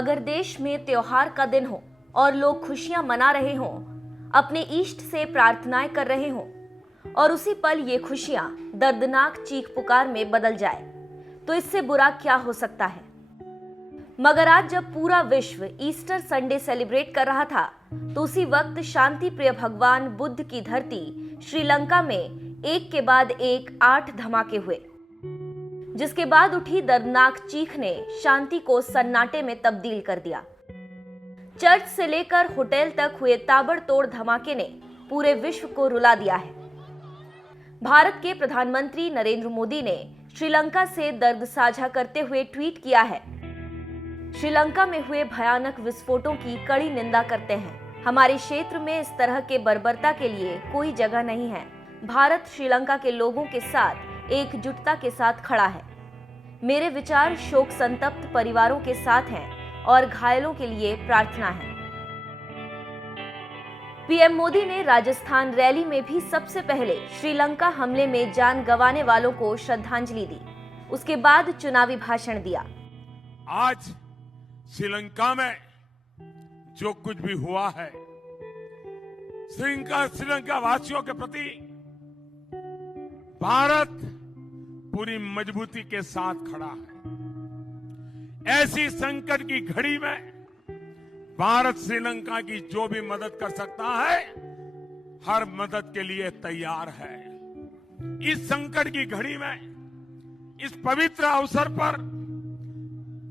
अगर देश में त्योहार का दिन हो और लोग खुशियां मना रहे हों, अपने इष्ट से प्रार्थनाएं कर रहे हों और उसी पल ये खुशियां दर्दनाक चीख पुकार में बदल जाए, तो इससे बुरा क्या हो सकता है। मगर आज जब पूरा विश्व ईस्टर संडे सेलिब्रेट कर रहा था, तो उसी वक्त शांति प्रिय भगवान बुद्ध की धरती श्रीलंका में एक के बाद एक 8 धमाके हुए, जिसके बाद उठी दर्दनाक चीख ने शांति को सन्नाटे में तब्दील कर दिया। चर्च से लेकर होटल तक हुए ताबड़तोड़ धमाके ने पूरे विश्व को रुला दिया है। भारत के प्रधानमंत्री नरेंद्र मोदी ने श्रीलंका से दर्द साझा करते हुए ट्वीट किया है, श्रीलंका में हुए भयानक विस्फोटों की कड़ी निंदा करते हैं। हमारे क्षेत्र में इस तरह के बर्बरता के लिए कोई जगह नहीं है। भारत श्रीलंका के लोगों के साथ एकजुटता के साथ खड़ा है। मेरे विचार शोक संतप्त परिवारों के साथ हैं और घायलों के लिए प्रार्थना है। पीएम मोदी ने राजस्थान रैली में भी सबसे पहले श्रीलंका हमले में जान गंवाने वालों को श्रद्धांजलि दी। उसके बाद चुनावी भाषण दिया। आज श्रीलंका में जो कुछ भी हुआ है, श्रीलंका वासियों के प्रति भारत पूरी मजबूती के साथ खड़ा है। ऐसी संकट की घड़ी में भारत श्रीलंका की जो भी मदद कर सकता है, हर मदद के लिए तैयार है। इस संकट की घड़ी में, इस पवित्र अवसर पर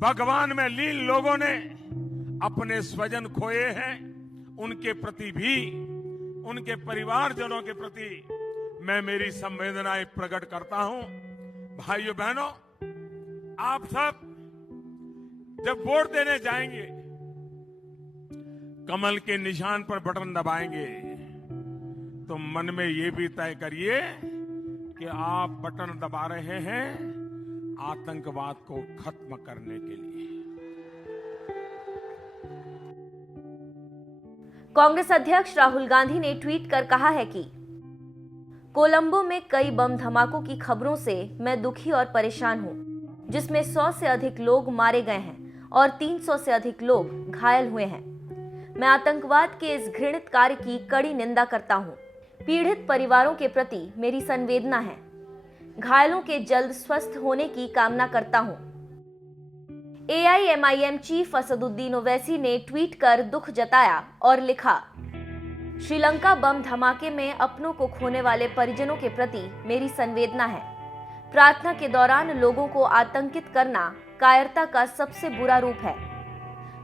भगवान में लीन लोगों ने अपने स्वजन खोए हैं, उनके प्रति भी, उनके परिवारजनों के प्रति मैं मेरी संवेदनाएं प्रकट करता हूं। भाइयों बहनों, आप सब जब वोट देने जाएंगे, कमल के निशान पर बटन दबाएंगे, तो मन में ये भी तय करिए कि आप बटन दबा रहे हैं आतंकवाद को खत्म करने के लिए। कांग्रेस अध्यक्ष राहुल गांधी ने ट्वीट कर कहा है कि कोलंबो में कई बम धमाकों की खबरों से मैं दुखी और परेशान हूं, जिसमें 100 से अधिक लोग मारे गए हैं और 300 से अधिक लोग घायल हुए हैं। मैं आतंकवाद के इस घृणित कार्य की कड़ी निंदा करता हूं। पीड़ित परिवारों के प्रति मेरी संवेदना है। घायलों के जल्द स्वस्थ होने की कामना करता हूं। AIMIM चीफ असदुद्दीन ओवैसी ने ट्वीट कर दुख जताया और लिखा, श्रीलंका बम धमाके में अपनों को खोने वाले परिजनों के प्रति मेरी संवेदना है। प्रार्थना के दौरान लोगों को आतंकित करना कायरता का सबसे बुरा रूप है।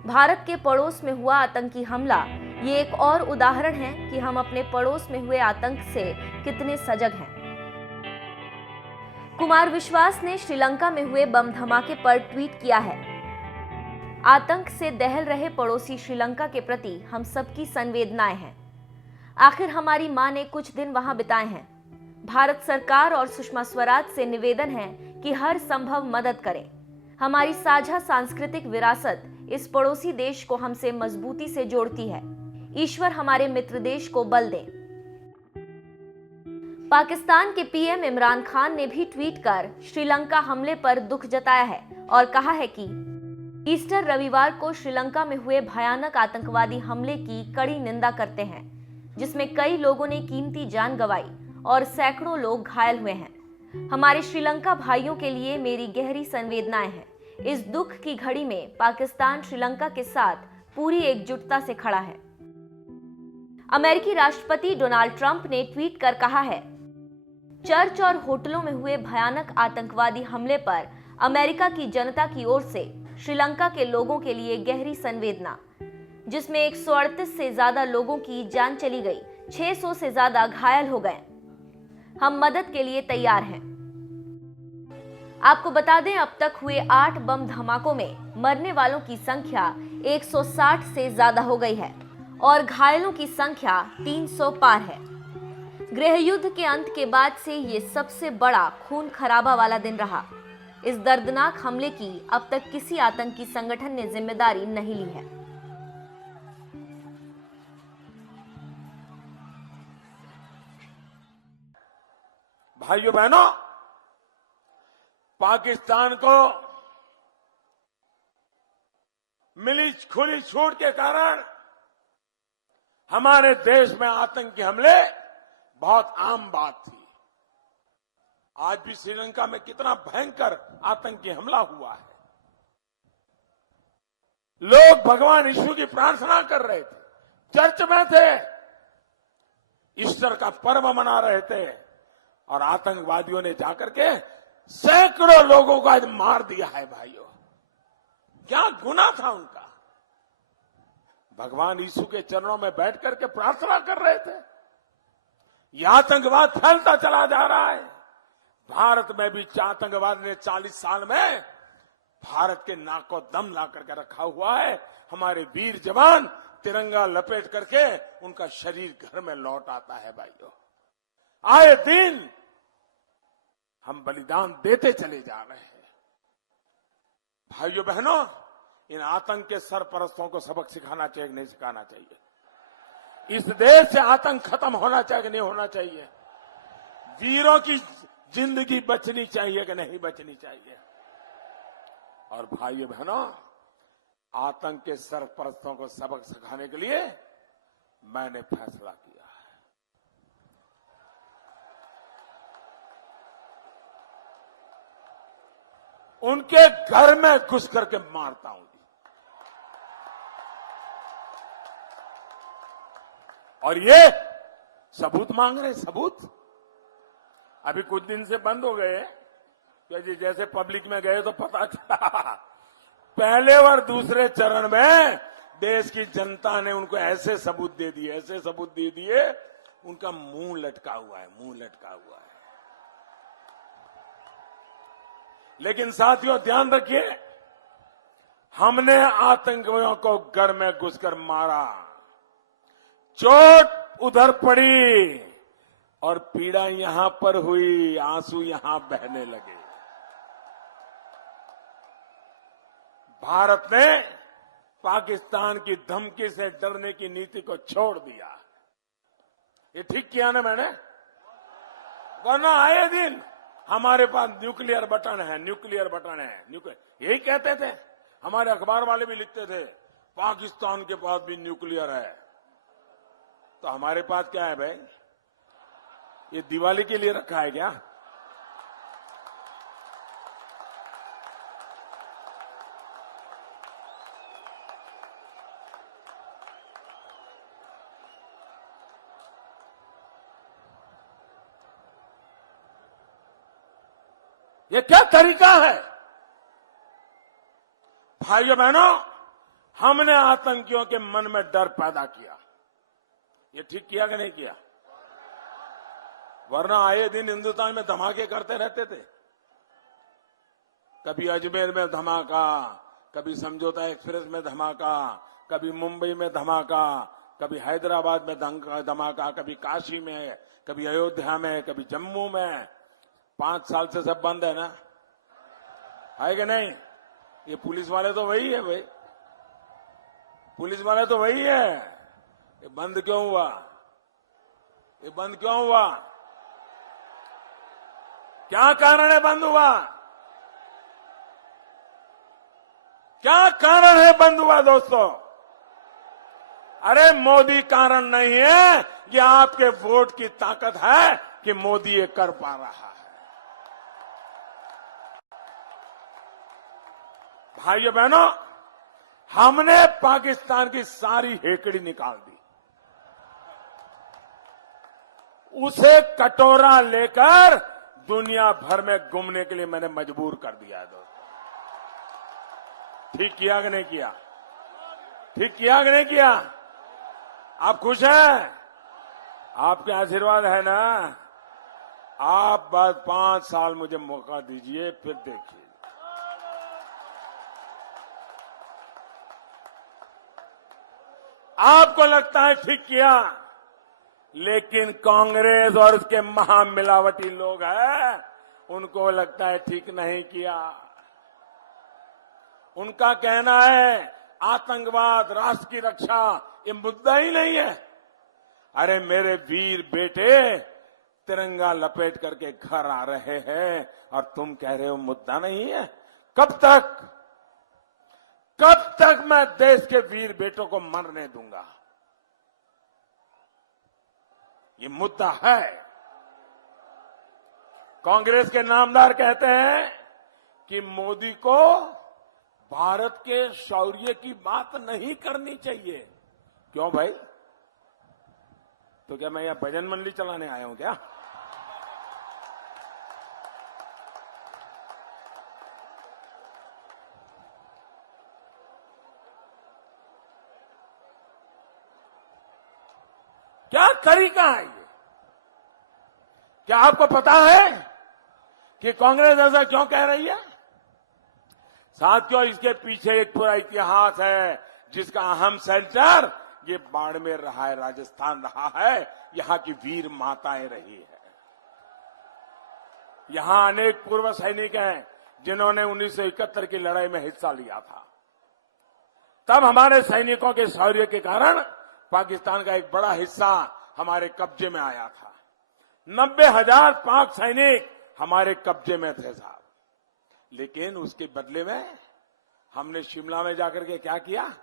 भारत के पड़ोस में हुआ आतंकी हमला ये एक और उदाहरण है कि हम अपने पड़ोस में हुए आतंक से कितने सजग हैं। कुमार विश्वास ने श्रीलंका में हुए बम धमाके पर ट्वीट किया है, आतंक से दहल रहे पड़ोसी श्रीलंका के प्रति हम सबकी संवेदनाएं हैं। आखिर हमारी मां ने कुछ दिन वहां बिताए हैं। भारत सरकार और सुषमा स्वराज से निवेदन है कि हर संभव मदद करें। हमारी साझा सांस्कृतिक विरासत इस पड़ोसी देश को हमसे मजबूती से जोड़ती है। ईश्वर हमारे मित्र देश को बल दे। पाकिस्तान के पीएम इमरान खान ने भी ट्वीट कर श्रीलंका हमले पर दुख जताया है और कहा है कि ईस्टर रविवार को श्रीलंका में हुए भयानक आतंकवादी हमले की कड़ी निंदा करते हैं, जिसमें कई लोगों ने कीमती जान गंवाई और सैकड़ों लोग घायल हुए हैं। हमारे श्रीलंका भाइयों के लिए मेरी गहरी संवेदनाएं हैं। इस दुख की घड़ी में पाकिस्तान श्रीलंका के साथ पूरी एकजुटता से खड़ा है। अमेरिकी राष्ट्रपति डोनाल्ड ट्रंप ने ट्वीट कर कहा है, चर्च और होटलों में हुए भयानक आतंकवादी हमले पर अमेरिका की जनता की ओर से श्रीलंका के लोगों के लिए गहरी संवेदना, जिसमें 138 से ज्यादा लोगों की जान चली गई, 600 से ज्यादा घायल हो गए। हम मदद के लिए तैयार हैं। आपको बता दें, अब तक हुए 8 बम धमाकों में मरने वालों की संख्या 160 से ज्यादा हो गई है और घायलों की संख्या 300 पार है। गृह युद्ध के अंत के बाद से ये सबसे बड़ा खून खराबा वाला दिन रहा। इस दर्दनाक हमले की अब तक किसी आतंकी संगठन ने जिम्मेदारी नहीं ली है। भाइयों बहनों, पाकिस्तान को मिली खुली छूट के कारण हमारे देश में आतंकी हमले बहुत आम बात थी। आज भी श्रीलंका में कितना भयंकर आतंकी हमला हुआ है। लोग भगवान यीशु की प्रार्थना कर रहे थे, चर्च में थे, ईस्टर का पर्व मना रहे थे, और आतंकवादियों ने जाकर के सैकड़ों लोगों को आज मार दिया है। भाइयों, क्या गुनाह था उनका? भगवान यीशु के चरणों में बैठ करके प्रार्थना कर रहे थे। यह आतंकवाद फैलता चला जा रहा है। भारत में भी आतंकवाद ने 40 साल में भारत के नाक को दम ला करके रखा हुआ है। हमारे वीर जवान तिरंगा लपेट करके उनका शरीर घर में लौट आता है। भाइयों, आए दिन हम बलिदान देते चले जा रहे हैं। भाइयों बहनों, इन आतंक के सरपरस्तों को सबक सिखाना चाहिए कि नहीं सिखाना चाहिए? इस देश से आतंक खत्म होना चाहिए कि नहीं होना चाहिए? वीरों की जिंदगी बचनी चाहिए कि नहीं बचनी चाहिए? और भाइयों बहनों, आतंक के सरपरस्तों को सबक सिखाने के लिए मैंने फैसला किया है। उनके घर में घुस करके मारता हूं। और ये सबूत मांग रहे, सबूत। अभी कुछ दिन से बंद हो गए, क्योंकि जैसे पब्लिक में गए तो पता चला पहले और दूसरे चरण में देश की जनता ने उनको ऐसे सबूत दे दिए, ऐसे सबूत दे दिए, उनका मुंह लटका हुआ है, मुंह लटका हुआ है। लेकिन साथियों, ध्यान रखिए, हमने आतंकियों को घर में घुसकर मारा, चोट उधर पड़ी और पीड़ा यहां पर हुई, आंसू यहां बहने लगे। भारत ने पाकिस्तान की धमकी से डरने की नीति को छोड़ दिया। ये ठीक किया ना मैंने? वरना आए दिन हमारे पास न्यूक्लियर बटन है, न्यूक्लियर बटन है, यही कहते थे। हमारे अखबार वाले भी लिखते थे पाकिस्तान के पास भी न्यूक्लियर है। तो हमारे पास क्या है भाई? ये दिवाली के लिए रखा है क्या? ये क्या तरीका है? भाइयों बहनों, हमने आतंकियों के मन में डर पैदा किया। ये ठीक किया कि नहीं किया? वरना आए दिन हिंदुस्तान में धमाके करते रहते थे। कभी अजमेर में धमाका, कभी समझौता एक्सप्रेस में धमाका, कभी मुंबई में धमाका, कभी हैदराबाद में धमाका, कभी काशी में, कभी अयोध्या में, कभी जम्मू में। 5 साल से सब बंद है ना, है कि नहीं? ये पुलिस वाले तो वही है भाई, पुलिस वाले तो वही है। ये बंद क्यों हुआ? ये बंद क्यों हुआ? क्या कारण है बंद हुआ? क्या कारण है बंद हुआ दोस्तों? अरे मोदी कारण नहीं है, ये आपके वोट की ताकत है कि मोदी ये कर पा रहा है। भाइयों बहनों, हमने पाकिस्तान की सारी हेकड़ी निकाल दी, उसे कटोरा लेकर दुनिया भर में घूमने के लिए मैंने मजबूर कर दिया है दोस्तों। ठीक किया कि नहीं किया? ठीक किया कि नहीं किया? आप खुश हैं? आपके आशीर्वाद है ना? आप बस 5 साल मुझे मौका दीजिए, फिर देखिए। आपको लगता है ठीक किया, लेकिन कांग्रेस और उसके महामिलावटी लोग हैं, उनको लगता है ठीक नहीं किया। उनका कहना है आतंकवाद, राष्ट्र की रक्षा ये मुद्दा ही नहीं है। अरे मेरे वीर बेटे तिरंगा लपेट करके घर आ रहे हैं और तुम कह रहे हो मुद्दा नहीं है। कब तक? कब तक मैं देश के वीर बेटों को मरने दूंगा? ये मुद्दा है। कांग्रेस के नामदार कहते हैं कि मोदी को भारत के शौर्य की बात नहीं करनी चाहिए। क्यों भाई? तो क्या मैं यहां भजन मंडली चलाने आया हूं क्या? क्या तरीका है ये? क्या आपको पता है कि कांग्रेस ऐसा क्यों कह रही है? साथियों, इसके पीछे एक पूरा इतिहास है जिसका अहम सेंटर ये बाड़मेर रहा है, राजस्थान रहा है। यहां की वीर माताएं रही है। यहां अनेक पूर्व सैनिक हैं जिन्होंने 1971 की लड़ाई में हिस्सा लिया था। तब हमारे सैनिकों के शौर्य के कारण पाकिस्तान का एक बड़ा हिस्सा हमारे कब्जे में आया था। 90,000 पाक सैनिक हमारे कब्जे में थे साहब। लेकिन उसके बदले में हमने शिमला में जाकर के क्या किया?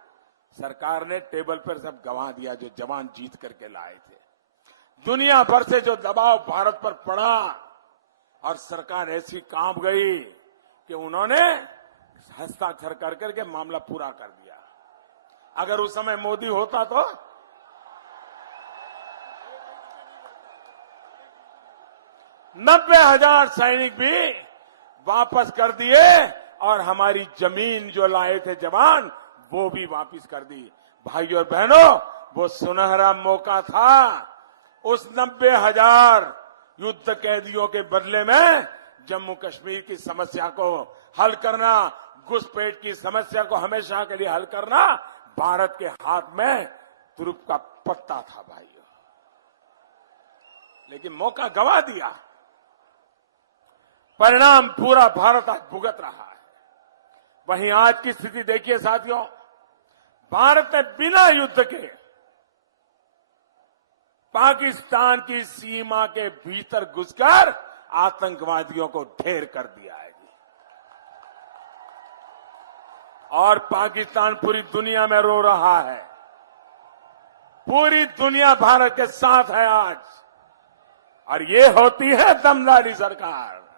सरकार ने टेबल पर सब गंवा दिया जो जवान जीत करके लाए थे। दुनिया भर से जो दबाव भारत पर पड़ा और सरकार ऐसी कांप गई कि उन्होंने हस्ताक्षर कर करके मामला पूरा कर दिया। अगर उस समय मोदी होता तो 90,000 सैनिक भी वापस कर दिए और हमारी जमीन जो लाए थे जवान वो भी वापस कर दी। भाइयों और बहनों, वो सुनहरा मौका था। उस 90,000 युद्ध कैदियों के बदले में जम्मू कश्मीर की समस्या को हल करना, घुसपैठ की समस्या को हमेशा के लिए हल करना भारत के हाथ में तुरुप का पत्ता था भाइयों। लेकिन मौका गंवा दिया। परिणाम पूरा भारत आज भुगत रहा है। वहीं आज की स्थिति देखिए साथियों, भारत ने बिना युद्ध के पाकिस्तान की सीमा के भीतर घुसकर आतंकवादियों को ढेर कर दिया है। और पाकिस्तान पूरी दुनिया में रो रहा है। पूरी दुनिया भारत के साथ है आज। और ये होती है दमदारी सरकार।